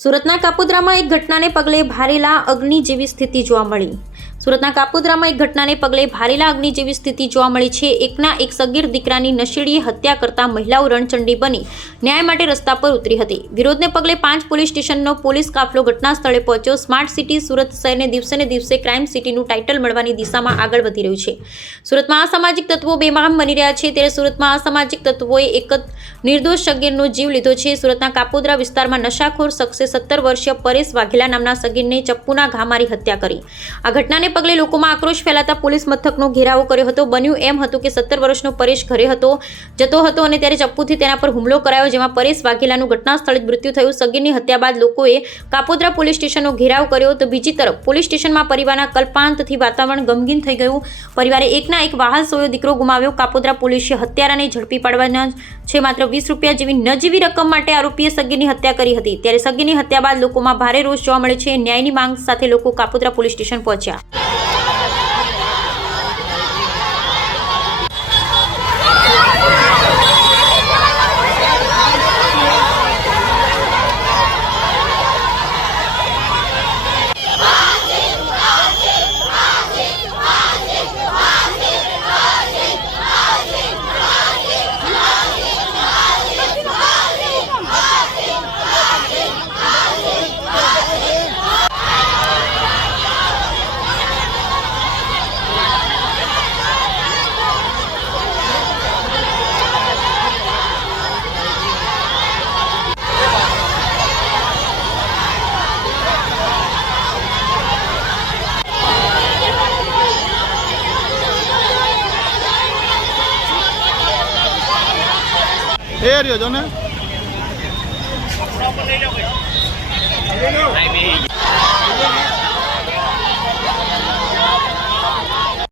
સુરતના કાપોદ્રામાં એક ઘટનાને પગલે ભારેલા અગ્નિ જેવી સ્થિતિ જોવા મળી. સુરતના કાપોદ્રામાં એક ઘટનાને પગલે ભારેલા અગ્નિ જેવી સ્થિતિ જોવા મળી છે. એકના એક સગીર દીકરાની નશીડીએ હત્યા કરતા મહિલાઓ રણચંડી બની ન્યાય માટે રસ્તા પર ઉતરી હતી. વિરોધને પગલે 5 પોલીસ સ્ટેશનનો પોલીસ કાફલો ઘટના સ્થળે પહોંચ્યો. સ્માર્ટ સિટી સુરત શહેરને દિવસે ને દિવસે ક્રાઇમ સિટીનું ટાઇટલ મળવાની દિશામાં આગળ વધી રહ્યું છે. સુરતમાં અસામાજિક તત્વો બેમામ બની રહ્યા છે, ત્યારે સુરતમાં અસામાજિક તત્વોએ એક જ નિર્દોષ સગીરનો જીવ લીધો છે. સુરતના કાપોદ્રા વિસ્તારમાં નશાખોર શખ્સે 17 વર્ષીય પરેશ વાઘેલા નામના સગીરને ચપ્પુના ઘા મારી હત્યા કરી. આ ઘટનાને પગલે લોકોમાં આક્રોશ ફેલાતા પોલીસ મથકનો ઘેરાવો કર્યો હતો. બન્યું એમ હતું કે 17 વર્ષનો પરેશ ઘરે જતો હતો અને ત્યારે ચપ્પુથી તેના પર હુમલો કરાયો, જેમાં પરેશ વાઘેલાનું ઘટના સ્થળે જ મૃત્યુ થયું. સગીરની હત્યા બાદ લોકોએ કાપોદ્રા પોલીસ સ્ટેશનનો ઘેરાવ કર્યો. તો બીજી તરફ પોલીસ સ્ટેશનમાં પરિવારના કલ્પાંતથી વાતાવરણ ગમગીન થઈ ગયું. પરિવારે એકના એક વહાલ સોયો દીકરો ગુમાવ્યો. કાપોદ્રા પોલીસે હત્યારાને ઝડપી પાડવાના છે. માત્ર 20 રૂપિયા જેવી નજીવી રકમ માટે આરોપીએ સગીરની હત્યા કરી હતી. ત્યારે સગીરની હત્યા બાદ લોકોમાં ભારે રોષ જોવા મળે છે. ન્યાયની માંગ સાથે લોકો કાપોદ્રા પોલીસ સ્ટેશન પહોંચ્યા. એ રહ્યો જો ને